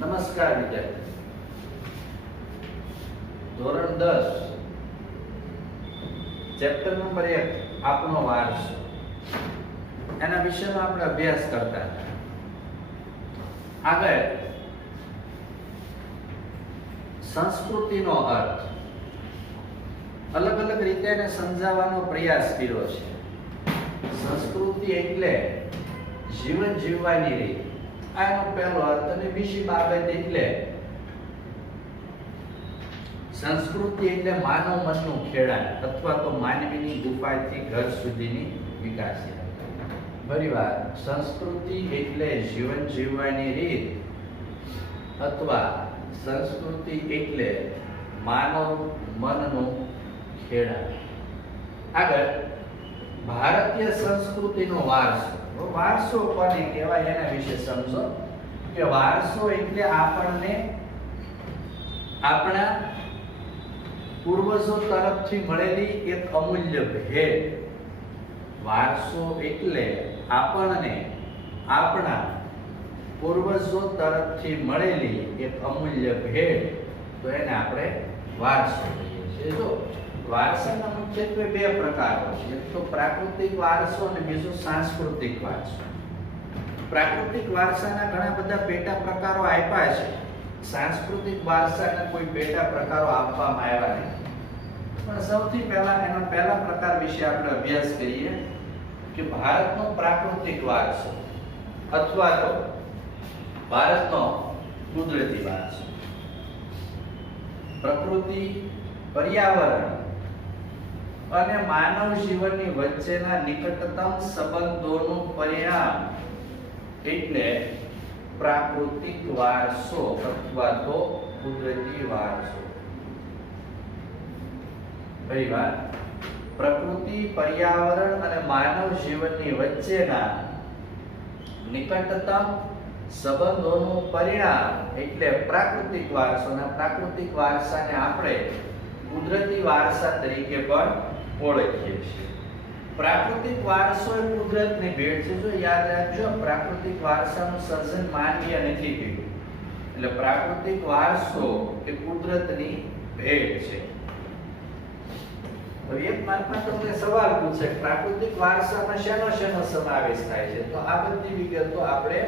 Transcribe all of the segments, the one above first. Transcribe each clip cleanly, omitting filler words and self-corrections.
નમસ્કાર વિદ્યાર્થી. ધોરણ 10 ચેપ્ટર નંબર 1 આપણો વારસો એના વિશેનો આપણે અભ્યાસ કરતા હતા. આગળ સંસ્કૃતિનો અર્થ અલગ અલગ રીતે એને સમજાવવાનો પ્રયાસ કર્યો છે. સંસ્કૃતિ એટલે જીવન જીવવાની રીત, આનો પહેલો અર્થ. અને બીજી બાબત એટલે સંસ્કૃતિ એટલે માનવ મનનું ખેડાણ અથવા તો માનવીની ગુફાથી ઘર સુધીની વિકાસ. ફરીવાર, સંસ્કૃતિ એટલે જીવન જીવવાની રીત અથવા સંસ્કૃતિ એટલે માનવ મનનું ખેડાણ. આગળ ભારતીય સંસ્કૃતિનો વારસો. વારસો કોને કહેવાય એના વિશે સમજો કે વારસો એટલે આપણને આપણા પૂર્વજો તરફથી મળેલી એક અમૂલ્ય ભેટ. વારસો એટલે આપણને આપણા પૂર્વજો તરફથી મળેલી એક અમૂલ્ય ભેટ, તો એને આપણે વારસો કહીએ છીએ. જો વારસાના મુખ્યત્વે બે પ્રકારો છે, એક તો પ્રાકૃતિક વારસો અને બીજો સાંસ્કૃતિક વારસો. પ્રાકૃતિક વારસાના ઘણા બધા પેટા પ્રકારો આપ્યા છે. સાંસ્કૃતિક વારસાના કોઈ પેટા પ્રકારો આપવામાં આવ્યા નથી. પણ સૌથી પહેલા એના પહેલા પ્રકાર વિશે આપણે અભ્યાસ કરીએ કે ભારતનો પ્રાકૃતિક વારસો અથવા તો ભારતનો કુદરતી વારસો. પ્રકૃતિ, પર્યાવરણ અને માનવ જીવનની વચ્ચેના નિકટતમ સંબંધોનું પરિણામ એટલે પ્રાકૃતિક વારસો અથવા તો કુદરતી વારસો. ફરીવાર, પ્રકૃતિ, પર્યાવરણ અને માનવ જીવનની વચ્ચેના નિકટતમ સંબંધોનું પરિણામ એટલે પ્રાકૃતિક વારસો. અને પ્રાકૃતિક વારસાને આપણે કુદરતી વારસા તરીકે પણ ઓળખીએ છીએ. પ્રાકૃતિક વારસો એ કુદરતની ભેટ છે. જો યાદ રાખજો, પ્રાકૃતિક વારસાનું સર્જન માનવીએ નથી કર્યું. એટલે પ્રાકૃતિક વારસો એ કુદરતની ભેટ છે. હવે એક માર્કમાં તમને સવાલ પૂછે પ્રાકૃતિક વારસામાં શેનો સમાવેશ થાય છે, તો આ બધી વિગતો આપણે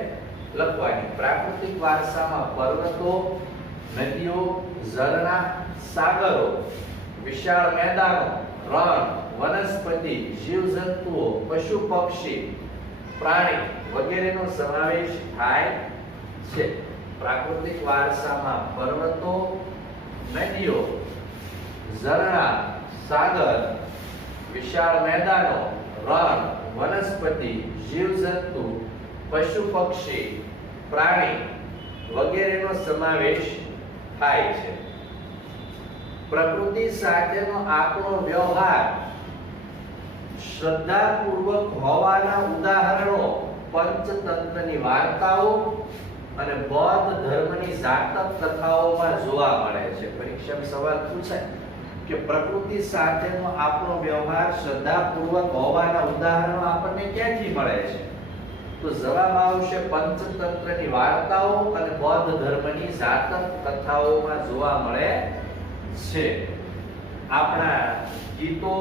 લખવાની. પ્રાકૃતિક વારસામાં પર્વતો, નદીઓ, ઝરણા, સાગરો, વિશાળ મેદાનો, રણ, વનસ્પતિ, જીવજંતુઓ, પશુ પક્ષી, પ્રાણી વગેરેનો સમાવેશ થાય છે. પ્રાકૃતિક વારસામાં પર્વતો, નદીઓ, ઝરણા, સાગર, વિશાળ મેદાનો, રણ, વનસ્પતિ, જીવજંતુ, પશુ પક્ષી, પ્રાણી વગેરેનો સમાવેશ થાય છે. પ્રકૃતિ સાથેનો આપણો વ્યવહાર શ્રદ્ધાપૂર્વક હોવાના ઉદાહરણો પંચતંત્રની વાર્તાઓ અને બૌદ્ધ ધર્મની જાતક કથાઓમાં જોવા મળે છે. પરીક્ષામાં સવાલ પૂછાય કે પ્રકૃતિ સાથેનો આપણો વ્યવહાર શ્રદ્ધાપૂર્વક હોવાના ઉદાહરણો આપણને ક્યાંથી મળે છે, તો જવાબ આવશે પંચતંત્રની વાર્તાઓ અને બૌદ્ધ ધર્મની જાતક કથાઓમાં જોવા મળે છે. આપણા ગીતો,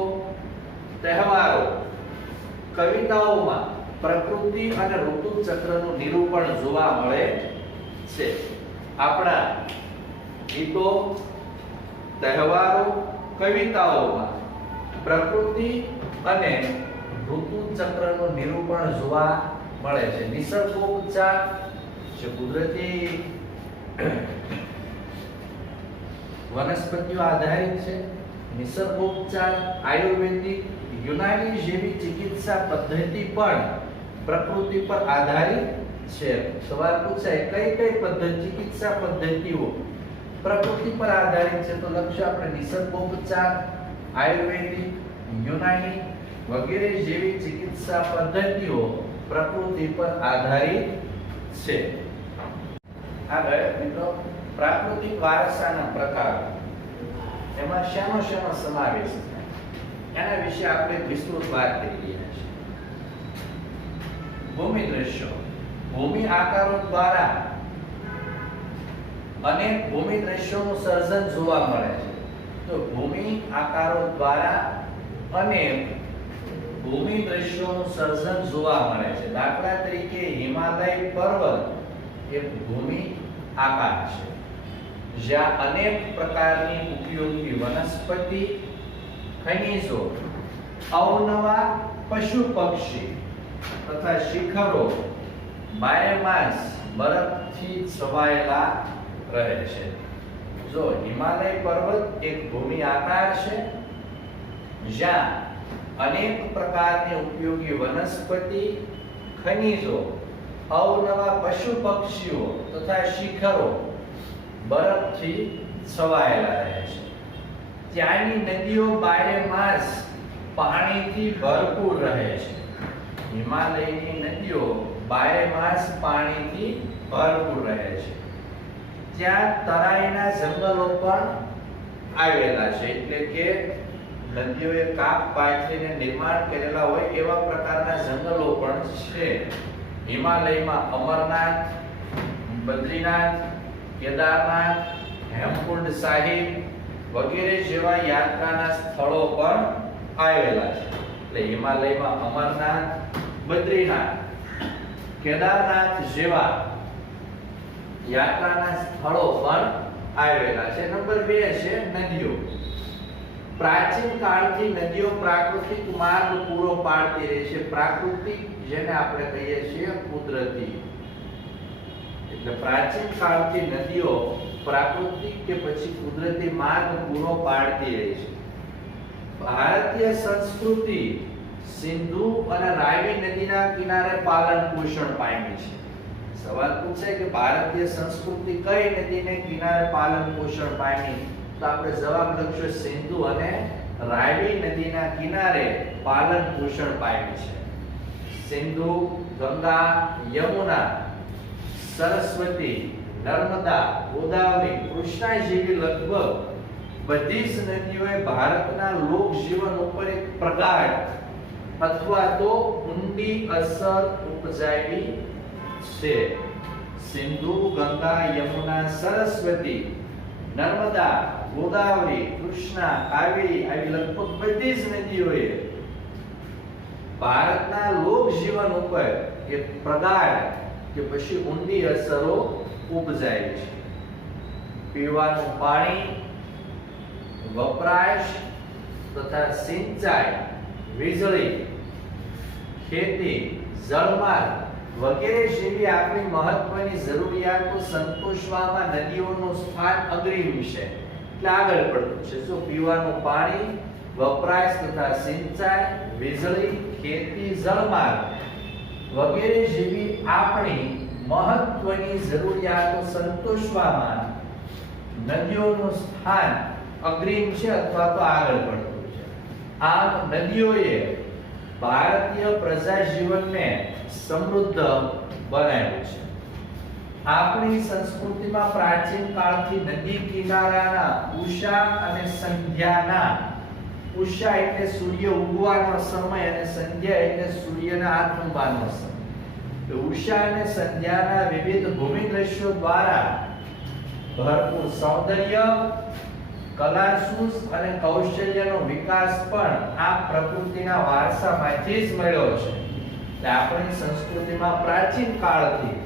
તહેવારો, કવિતાઓમાં પ્રકૃતિ અને ઋતુ ચક્રનું નિરૂપણ જોવા મળે છે. આપણા ગીતો, તહેવારો, કવિતાઓમાં પ્રકૃતિ અને ઋતુ ચક્રનું નિરૂપણ જોવા મળે છે. નિસર્ગોપચાર જે કુદરતી વનસ્પતિઓ આધારિત છે. નિસર્ગોપચાર, આયુર્વેદિક, યુનાની જેવી ચિકિત્સા પદ્ધતિ પણ પ્રકૃતિ પર આધારિત છે. સવાલ પૂછાય કઈ કઈ પદ્ધતિ, ચિકિત્સા પદ્ધતિઓ પ્રકૃતિ પર આધારિત છે, તો લક્ષ્ય આપણે નિસર્ગોપચાર, આયુર્વેદિક, યુનાની વગેરે જેવી ચિકિત્સા પદ્ધતિઓ પ્રકૃતિ પર આધારિત છે. આગળ મિત્રો, પ્રાકૃતિક વારસાના પ્રકારો, એમાં શેનો સમાવેશ થાય એના વિશે આપણે વિસ્તૃત વાત કરી રહ્યા છીએ. ભૂમિ દ્રશ્યો, ભૂમિ આકારો દ્વારા અનેક ભૂમિ દ્રશ્યોનું સર્જન જોવા મળે છે. તો ભૂમિ આકારો દ્વારા અનેક ભૂમિ દ્રશ્યોનું સર્જન જોવા મળે છે. દાખલા તરીકે હિમાલય પર્વત એ ભૂમિ આકાર છે, જ્યાં અનેક પ્રકારની ઉપયોગી વનસ્પતિ, ખનિજો, અવનવા પશુ પક્ષી તથા શિખરો બારેમાસ બરફથી છવાયેલા રહે છે. જો હિમાલય પર્વત એક ભૂમિ આકાર છે, જ્યાં અનેક પ્રકારની ઉપયોગી વનસ્પતિ, ખનિજો, અવનવા પશુ પક્ષીઓ તથા શિખરો બરફથી છવાયેલા રહે છે. ત્યાંની નદીઓ બારેમાસ પાણીથી ભરપૂર રહે છે. હિમાલયની નદીઓ બારેમાસ પાણીથી ભરપૂર રહે છે. ત્યાં તરાઈના જંગલો પણ આવેલા છે, એટલે કે નદીઓએ કાપ પાથરીને નિર્માણ કરેલા હોય એવા પ્રકારના જંગલો પણ છે. હિમાલયમાં અમરનાથ, બદ્રીનાથ, કેદારનાથ, હેમકુંડ સાહિબ વગેરે જેવા યાત્રાના સ્થળો પણ આવેલા છે. એટલે હિમાલયમાં અમરનાથ, બદ્રીનાથ, કેદારનાથ જેવા યાત્રાના સ્થળો પણ આવેલા છે. નંબર 2 છે નદીઓ. પ્રાચીન કાળથી નદીઓ પ્રાકૃતિક માર્ગ પૂરો પાડતી રહી છે. પ્રાકૃતિક જેને આપણે કહીએ છીએ કુદરતી, એટલે પ્રાચીન કાળથી નદીઓ પ્રાકૃતિક કે પછી કુદરતી માર્ગ પૂરો પાડતી રહી છે. ભારતીય સંસ્કૃતિ સિંધુ અને રાવી નદીના કિનારે પાલન પોષણ પામી છે. સવાલ પૂછે કે ભારતીય સંસ્કૃતિ કઈ નદીને કિનારે પાલન પોષણ પામી, તો આપણે જવાબ લખશું સિંધુ અને રાવી નદીના કિનારે પાલન પોષણ પામી છે. સિંધુ, ગંગા, યમુના, સરસ્વતી, નર્મદા, ગોદાવરી, કૃષ્ણા જેવી લગભગ બધી જ નદીઓએ ભારતના લોક જીવન ઉપર એક પ્રગાઢ અથવા તો ઊંડી અસર ઉપજાવી છે. સિંધુ, ગંગા, યમુના, સરસ્વતી, નર્મદા, ગોદાવરી, કૃષ્ણા, કાવેરી આવી લગભગ બધી જ નદીઓએ ભારતના લોક જીવન ઉપર એક પ્રગાઢ કે પછી ઊંડી અસરો ઉપજાવી છે. પીવાનું પાણી, વપરાશ તથા સિંચાઈ, વીજળી, ખેતી, જળમાર્ગ વગેરે જેવી આપણી મહત્વની જરૂરિયાતો સંતોષવામાં નદીઓનું સ્થાન અગ્રીમ છે, એટલે આગળ પડતું છે. જો પીવાનું પાણી, વપરાશ તથા સિંચાઈ, વીજળી, ખેતી, જળમાર્ગ વગેરે જેવી આપણી મહત્વની જરૂરિયાતો સંતોષવામાં નદીઓનું સ્થાન અગ્રીમ છે અથવા તો આગળ પડતું છે. આમ નદીઓએ ભારતીય પ્રજા જીવનને સમૃદ્ધ બનાવ્યું છે. આપણી સંસ્કૃતિમાં પ્રાચીન કાળથી નદી કિનારાના ઉષા અને સંધ્યાના, ઉષા એટલે સૂર્ય ઉગવાનો સમય અને સંધ્યા એટલે સૂર્યના આથમવાનો સમય. ઉષા અને સંધ્યાના વિવિધ ભૂમિ દ્રશ્યો દ્વારા ભરપૂર સૌંદર્ય, કલાસુસ અને કૌશલ્યનો વિકાસ પણ આ પ્રકૃતિના વારસામાંથી જ મળ્યો છે. એટલે આપણી સંસ્કૃતિમાં પ્રાચીન કાળથી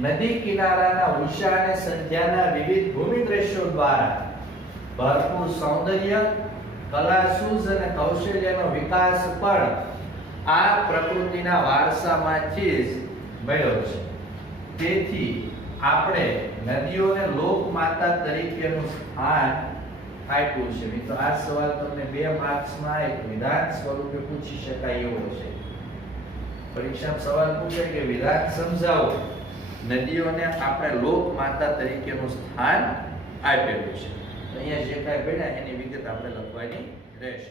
નદી કિનારાના ઉષા અને સંધ્યાના વિવિધ ભૂમિ દ્રશ્યો દ્વારા ભરપૂર સૌંદર્ય, કલાસુસ અને કૌશલ્યનો વિકાસ પણ આ પ્રકૃતિના વારસામાંથી જ મળ્યો છે. તેથી આપણે નદીઓને લોકમાતા તરીકેનું સ્થાન આપ્યું છે. મિત્રો આ સવાલ તમને 2 માર્ક્સમાં એક વિધાન સ્વરૂપે પૂછી શકાય એવો છે. પરીક્ષામાં સવાલ પૂછે કે વિધાન સમજાવો, નદીઓને આપણે લોકમાતા તરીકેનું સ્થાન આપેલું છે. અહીંયા જે કાંઈ ભણ્યા એની વિગત આપણે લખવાની રહેશે.